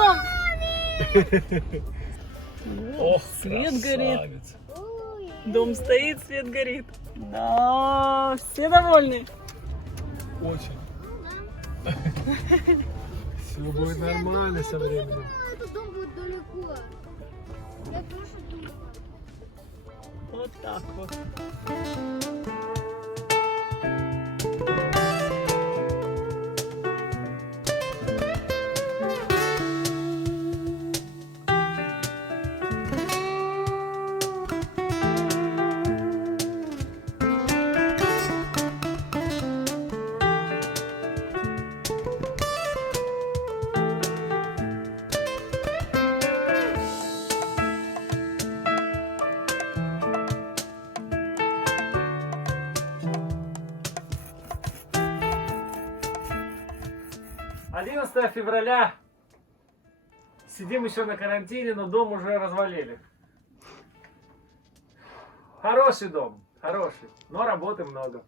дом. Ох, свет горит. красавец. Дом стоит, свет горит. Да, все довольны. Очень. Все будет нормально со временем. Этот дом будет далеко. Я тоже думаю. Вот так вот. Февраля. Сидим еще на карантине, но дом уже развалили. Хороший дом, хороший, но работы много.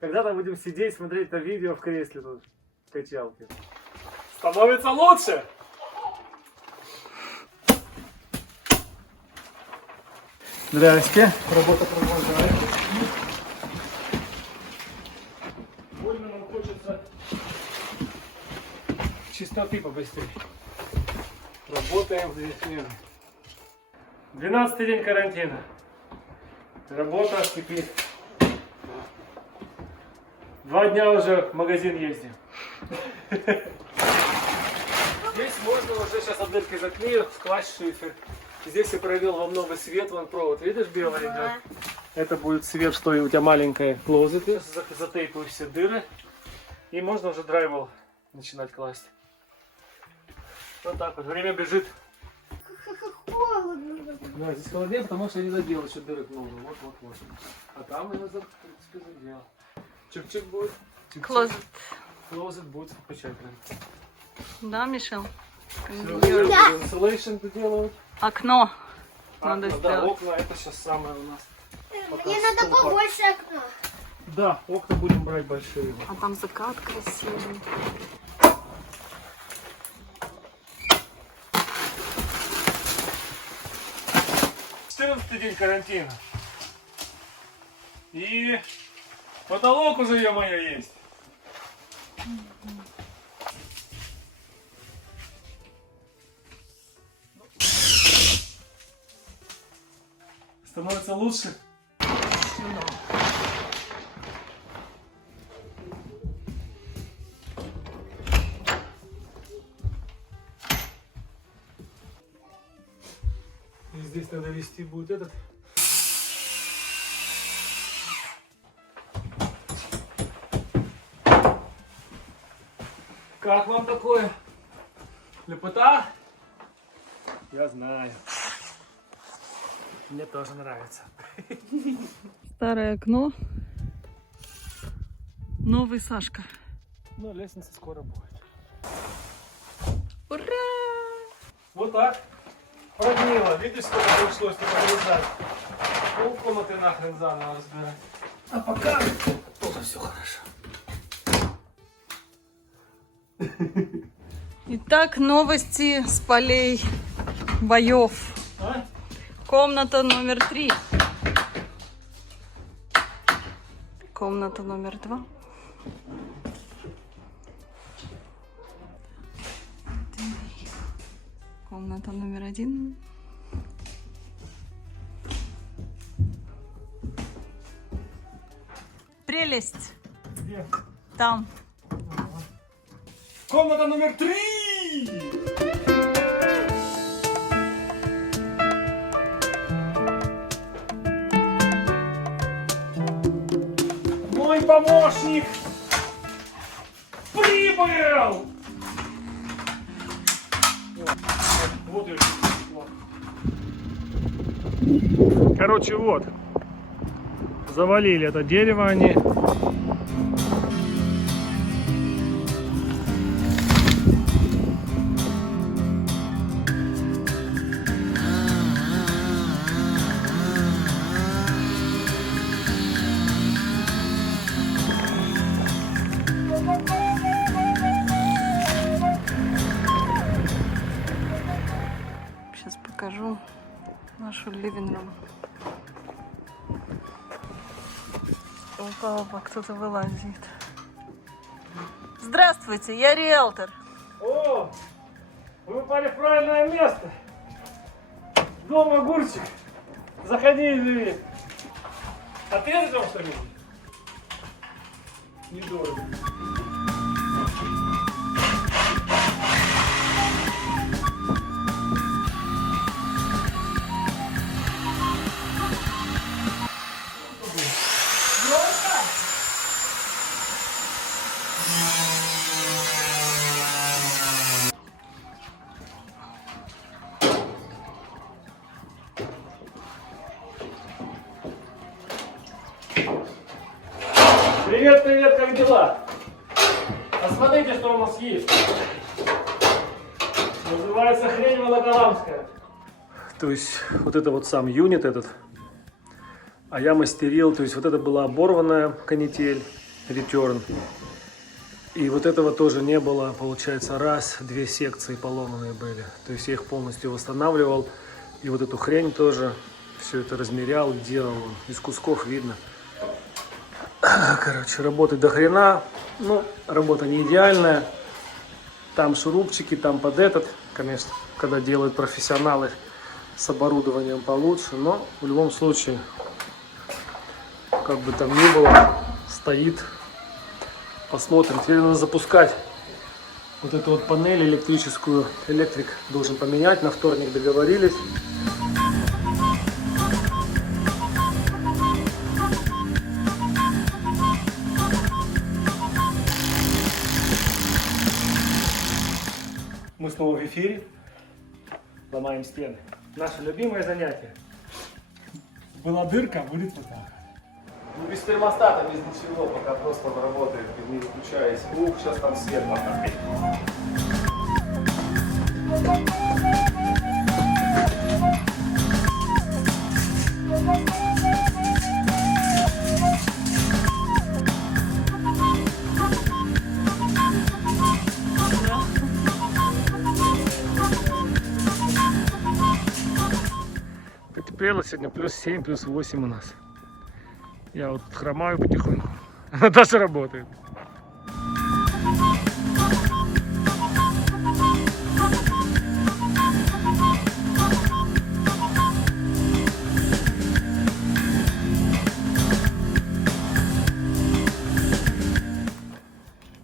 Когда-то будем сидеть, смотреть это видео в кресле тут, в качалке. Становится лучше! Здрасте. Работа продолжается. Больно нам хочется чистоты побыстрее. Работаем в 2 смены. 12-й день карантина. Работа теперь. 2 дня уже в магазин ездим. Здесь можно уже сейчас отдыркой заклею, скласть шифер. Здесь я провел во много свет, вон провод, видишь, белый идет. Это будет свет, что и у тебя маленькая клозет, затейпаю все дыры. И можно уже драйвел начинать класть. Вот так вот, время бежит. Холодно. Да, здесь холоднее, потому что я не заделал еще дырок много. Вот. А там я, в принципе, заделал. Чик-чик будет. Клозет. Клозет будет качать. Да, Мишел? Инсулейшн делают. Окно надо Да, сделать. окна, это сейчас самое у нас. Мне надо побольше окна. Да, окна будем брать большие. А там закат красивый. Четырнадцатый день карантина. И потолок уже, ё-моё, есть. Становится лучше. И здесь надо вести будет этот. Как вам такое? Лепота? Я знаю. Мне тоже нравится. Старое окно. Новый Сашка. Но лестница скоро будет. Ура! Вот так. Прогнило. Видишь, сколько пришлось вырезать? Полкомнаты нахрен заново разбирать. А пока тоже все хорошо. Итак, новости с полей боев. А? Комната номер 3. Комната номер 2. Комната номер 1. Прелесть. Где? Там. Комната номер 3! Мой помощник прибыл! Вот и вот. Короче, вот. Завалили это дерево они. нашу living room. Опа, кто-то вылазит. Здравствуйте, я риэлтор. О, вы попали в правильное место. Дом огурчик. Заходи и живи. Отрезать вам что-нибудь? Недорого. Привет, привет, как дела? А смотрите, что у нас есть. Называется хрень волоколамская. То есть вот это вот сам юнит этот. А я мастерил, то есть вот это была оборванная канитель, return. И вот этого тоже не было, получается, две секции поломанные были. То есть я их полностью восстанавливал. И вот эту хрень тоже, все это размерял, делал. Из кусков видно. Короче, работать до хрена. Ну, работа не идеальная. Там шурупчики, там под этот. Конечно, когда делают профессионалы с оборудованием получше. Но в любом случае, как бы там ни было, стоит. Посмотрим. Теперь надо запускать вот эту вот панель электрическую. Электрик должен поменять. На вторник договорились. Мы снова в эфире. Ломаем стены. Наше любимое занятие. Была дырка, будет вот так. Ну, без термостата, без ничего, пока просто он работает, не выключаясь. Ух, сейчас там свет попадет. Потеплело сегодня, плюс 7, плюс 8 у нас. Я вот хромаю потихоньку. Наташа работает.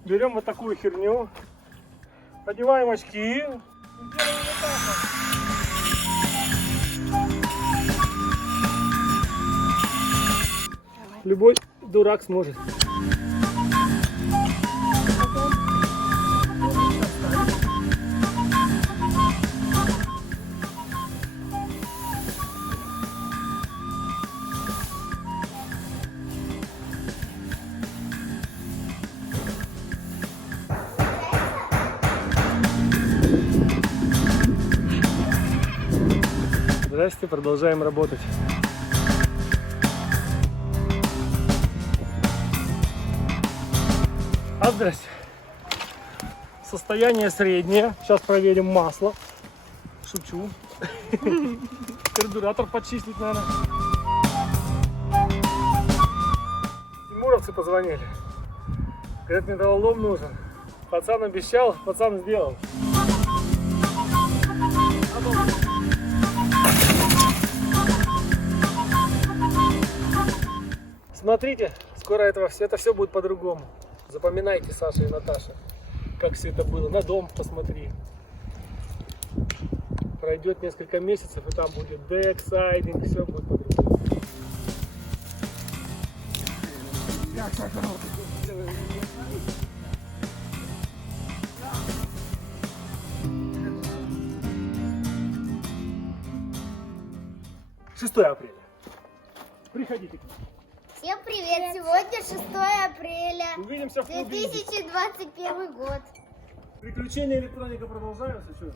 Берем вот такую херню, одеваем очки. Любой дурак сможет. Здрасте, продолжаем работать. А здрасте. Состояние среднее. Сейчас проверим масло. Шучу. Карбюратор почистить надо. Тимуровцы позвонили. Говорят, металлолом нужен. Пацан обещал, пацан сделал. Смотрите, скоро это все будет по-другому. Запоминайте, Саша и Наташа, как все это было. На дом посмотри. Пройдет несколько месяцев, и там будет дек, сайдинг, все будет по-другому. Шестое апреля. Приходите к нам. Всем привет! Сегодня 6 апреля Увидимся в клубе. 2021 год. Приключения электроника продолжаются. Что?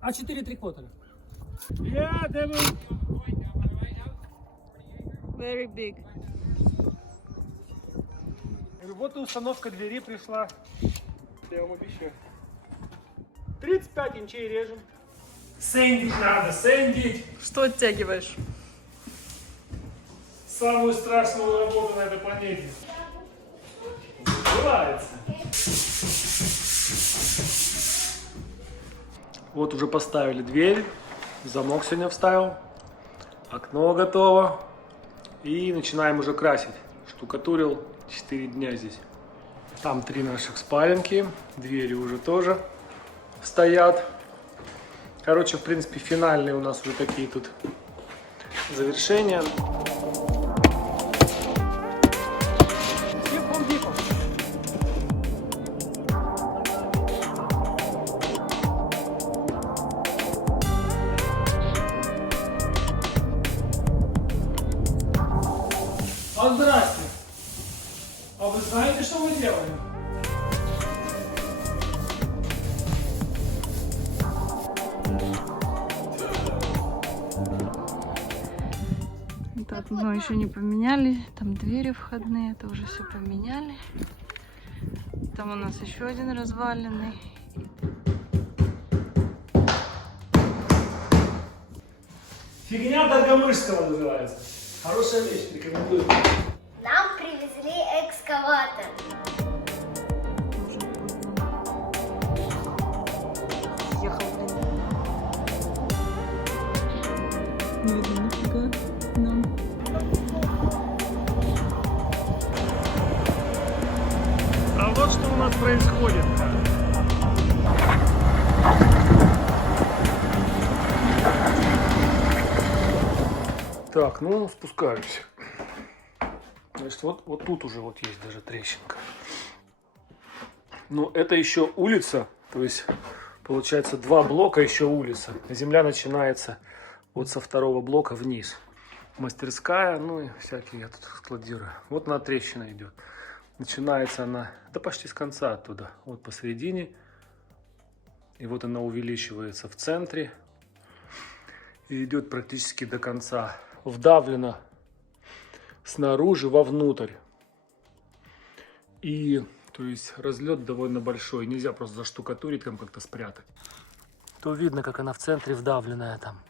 А4 трикотера. Yeah, they will. Very big. Вот и установка двери пришла. Я вам обещаю. 35 инчей режем. Сэндить надо, сэндить. Что оттягиваешь? Самую страшную работу на этой планете. Забывается. Вот уже поставили дверь, замок сегодня вставил, окно готово. И начинаем уже красить. Штукатурил 4 дня здесь. Там 3 наших спаленки, двери уже тоже стоят. Короче, в принципе, финальные у нас уже такие тут завершения. Здрасте! А вы знаете, что мы делаем? Это окно еще не поменяли. Там двери входные, это уже все поменяли. Там у нас еще один разваленный. Фигня Доргомышского называется. Хорошая вещь, рекомендую. Нам привезли экскаватор. Ехал, блин. Не видно нифига нам. А вот что у нас происходит. Так, ну спускаюсь. Значит, вот тут уже вот есть даже трещинка. Но это еще улица, то есть получается 2 блока еще улица. Земля начинается вот со 2-го блока вниз. Мастерская, ну и всякие я тут складирую. Вот она трещина идет. Начинается она, да почти с конца оттуда, вот посередине. И вот она увеличивается в центре. И идет практически до конца. Вдавлена снаружи вовнутрь. И, то есть, разлет довольно большой. Нельзя просто заштукатурить, там как-то спрятать. То видно, как она в центре вдавленная там.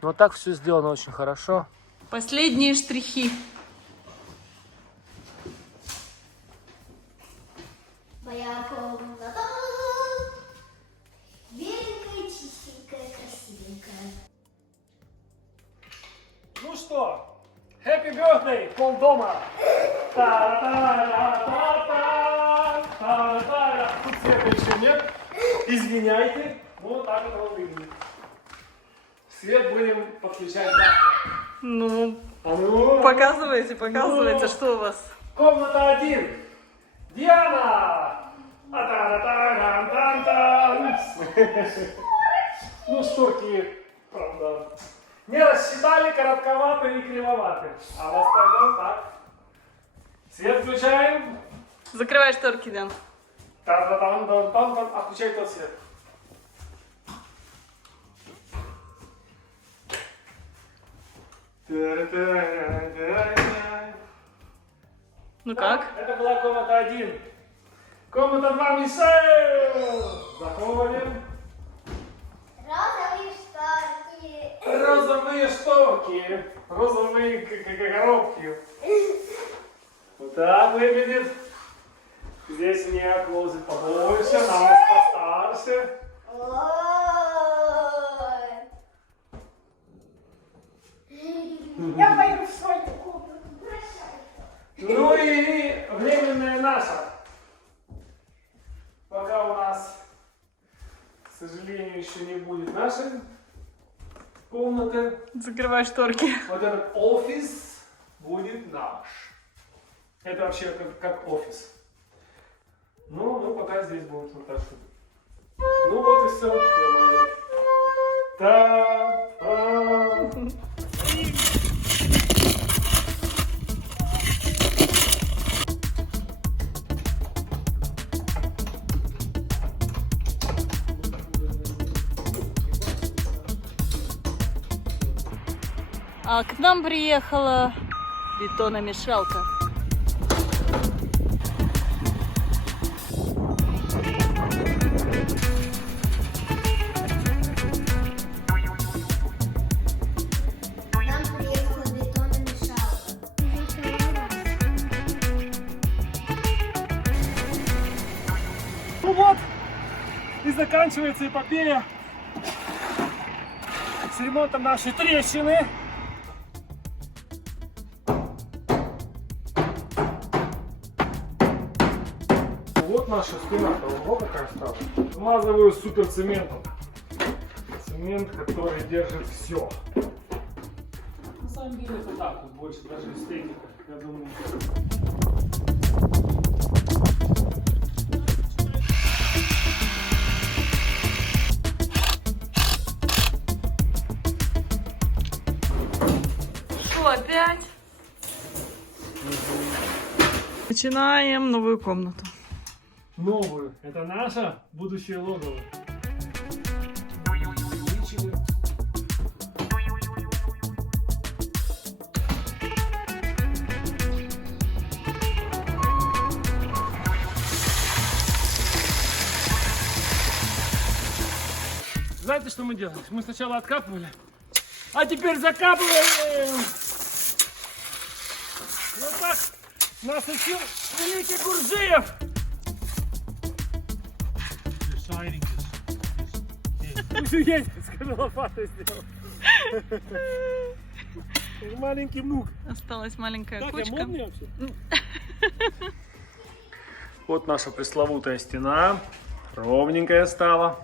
Но так все сделано очень хорошо. Последние штрихи. Моя комната. Беленькая, чистенькая, красивенькая. Ну что, happy birthday, полдома! Та-та-та-та-та, тут света еще нет, извиняйте, вот так вот он выглядит. Свет будем подключать завтра. Ну, А ну, показывайте, показывайте, Ну. что у вас. комната 1, Диана! Та-та-та-та-та-та. Ну, шторки, правда, не рассчитали, коротковаты и кривоваты. А в остальном так. Свет включаем. Закрывай шторки, Дэн. Та-та-там-там-там-там. А включай тот свет. Ну как? Это была комната 1. Комната 2, Мишель! Заходим. Розовые шторки. Розовые шторки. Розовые коробки. Вот так выглядит. Здесь у меня клозет побольше, а у нас постарше. Ой. Я пойду в свою комнату. Прощай. Ну и временная наша. Пока у нас, к сожалению, еще не будет нашей комнаты. Закрывай шторки. Вот этот офис будет наш. Это вообще как офис. Ну, мы пока здесь будем вот так. Ну вот и все. Та-та. А к нам приехала бетономешалка. заканчивается эпопея с ремонтом нашей трещины. Вот наша стена, вот какая стала. Смазываю суперцементом. Цемент, который держит все. На самом деле это так, вот больше даже эстетика, я думаю. Что, опять? Начинаем новую комнату. Новую. Это наше будущее логово. Знаете, что мы делаем? Мы сначала откапывали, а теперь закапываем. Вот так нас учил великий Гурджиев. Пусть уедет, скажи, лопатой сделал. Маленький мук. Осталась маленькая Так, кучка. я модный вообще? Вот наша пресловутая стена. Ровненькая стала.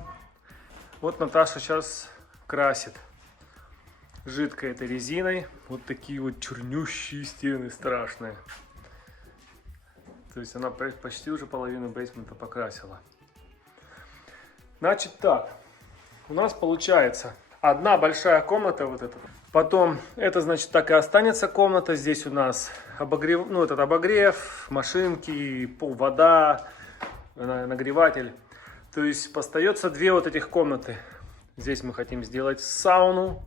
Вот Наташа сейчас красит жидкой этой резиной. Вот такие вот чернющие стены страшные. То есть она почти уже половину бейсмента покрасила. Значит так. У нас получается одна большая комната вот эта. Потом это значит так и останется комната. Здесь у нас обогрев, ну этот обогрев, машинки, вода, нагреватель. То есть остается две вот этих комнаты. Здесь мы хотим сделать сауну.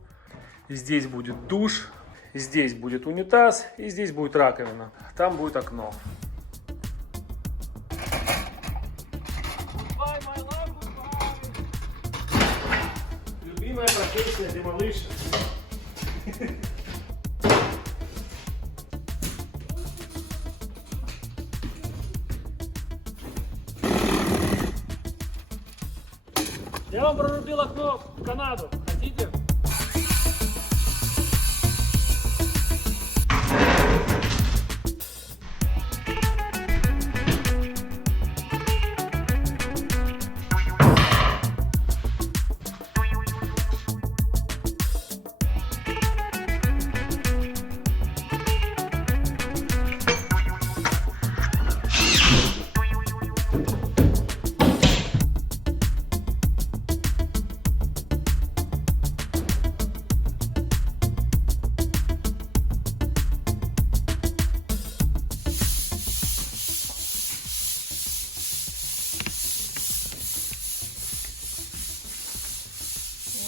Здесь будет душ. Здесь будет унитаз. И здесь будет раковина. Там будет окно. Любимая профессия демолиша. Я вам прорубил окно в Канаду. Хотите?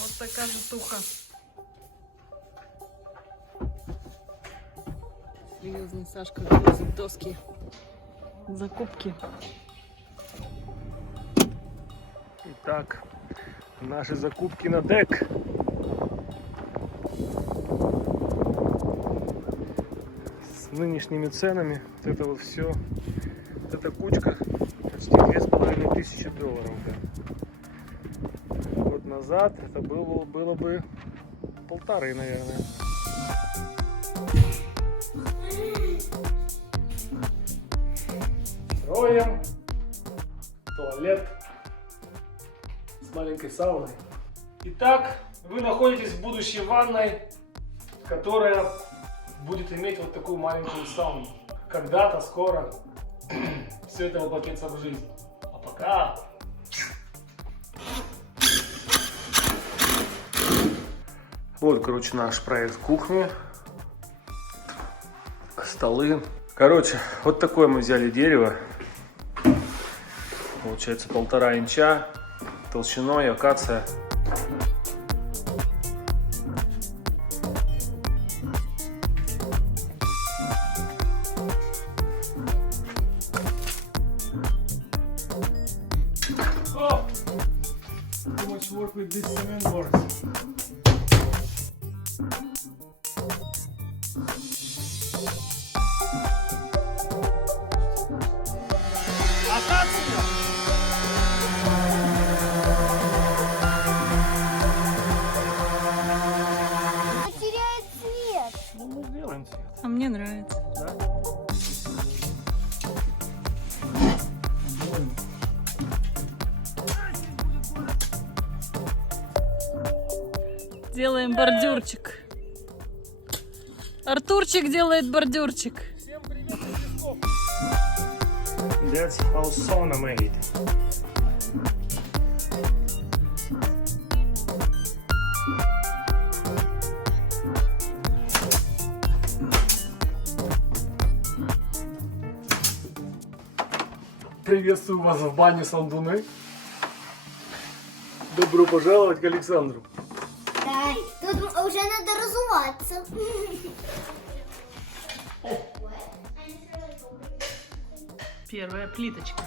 Вот такая житуха. Серьезный Сашка грузит доски. Закупки. Итак, наши закупки на дек. С нынешними ценами вот это вот все, вот эта кучка почти $2500. Да. Год назад это было бы 1,5, наверное. Строим туалет с маленькой сауной. Итак, вы находитесь в будущей ванной, которая будет иметь вот такую маленькую сауну. Когда-то, скоро, все это воплотится в жизнь. А пока... Вот, короче, наш проект кухни. Столы. Короче, вот такое мы взяли дерево. Получается 1,5 инча толщиной, акация. Oh, too much work with this cement boards. Акация! Делаем бордюрчик. Артурчик делает бордюрчик. Всем привет из лесков. That's how sauna made. Приветствую вас в бане Сандуны. Добро пожаловать к Александру. Да, тут уже надо разуваться. Первая плиточка.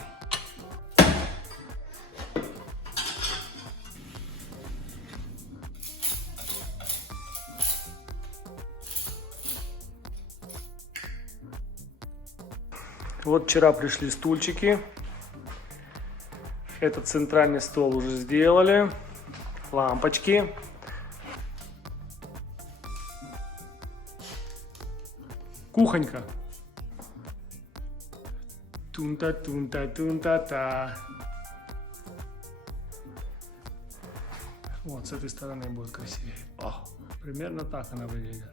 Вот вчера пришли стульчики. Этот центральный стол уже сделали. Лампочки. Кухонька. Тунта-тунта-тунта-та. Вот с этой стороны будет красивее. О, примерно так она выглядит.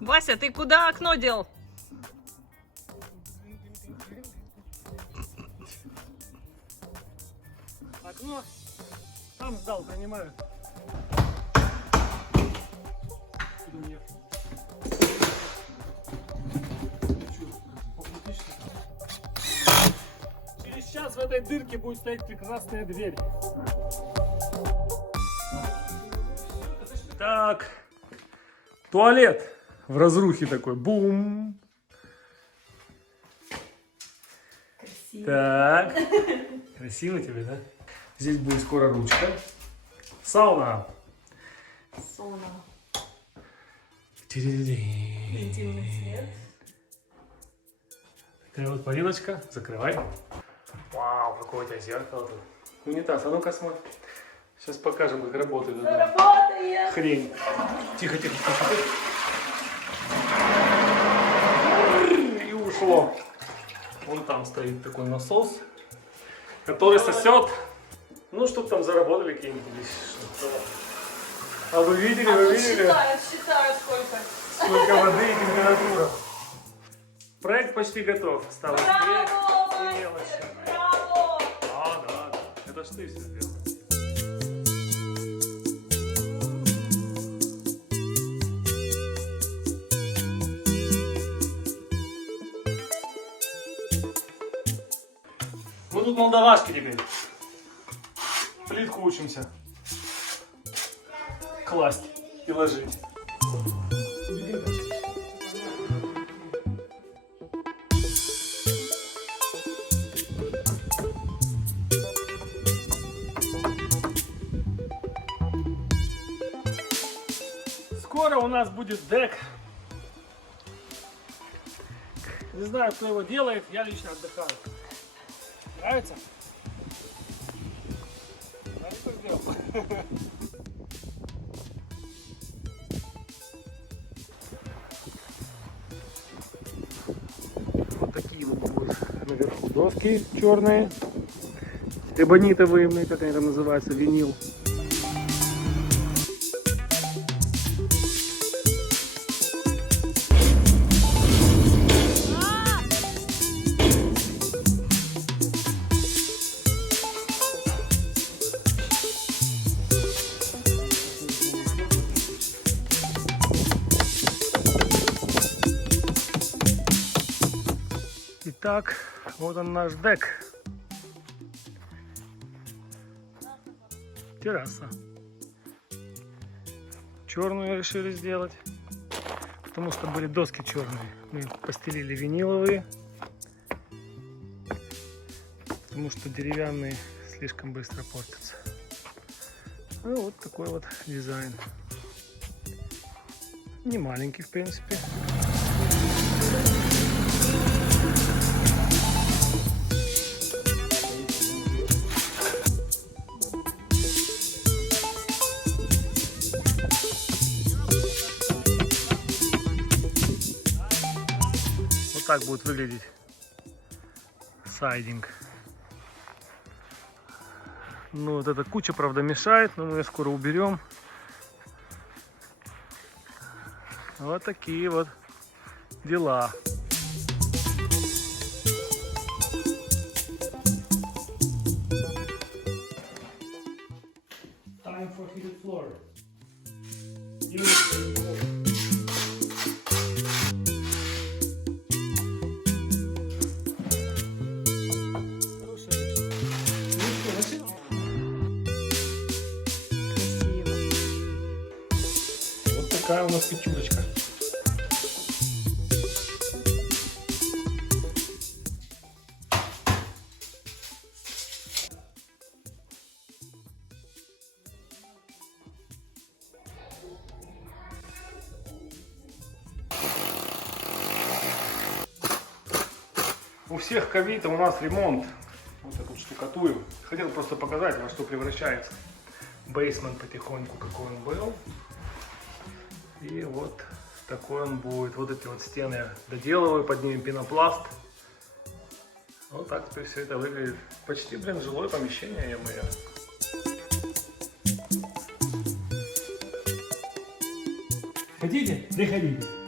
Вася, ты куда окно дел? Окно там сдал, принимаю. Через час в этой дырке будет стоять прекрасная дверь. Так, туалет в разрухе такой, бум. Красиво. Так, красиво тебе, да? Здесь будет скоро ручка. Сауна. Сауна. Интимный Интимный свет. Такая вот парилочка. Закрывай. Вау, какое у тебя зеркало тут. Унитаз, а ну-ка смотри. Сейчас покажем, как работает эта Работает! хрень. Тихо, тихо, тихо, тихо. И ушло. Вон там стоит такой насос, который сосет. Ну, чтобы там заработали какие-нибудь или что-то. А вы видели, Считают сколько. сколько воды и температура. Проект почти готов. Осталось две мелочи. Браво! Да. Это ж ты все сделал. Мы тут молдавашки теперь. Плитку учимся класть и ложить. Скоро у нас будет дек. Не знаю, кто его делает, я лично отдыхаю. Нравится? Кто сделал? Вот такие вот будут наверху доски черные, эбонитовые, как они там называются, винил. Итак, вот он наш дек. Терраса. Черную решили сделать, потому что были доски черные. Мы постелили виниловые, потому что деревянные слишком быстро портятся. Ну, вот такой вот дизайн. Не маленький, в принципе. Вот так будет выглядеть сайдинг. Ну, вот эта куча, правда, мешает, но мы ее скоро уберем. Вот такие вот дела. Time for heated floor. Красиво. Вот такая у нас печурочка. У всех ковид, а у нас ремонт. Вот я тут штукатурю. Хотел просто показать, во что превращается бейсмент потихоньку, какой он был. И вот такой он будет. Вот эти вот стены доделываю, под ними пенопласт. Вот так теперь все это выглядит. Почти, блин, жилое помещение, я-моё. Хотите? Приходите.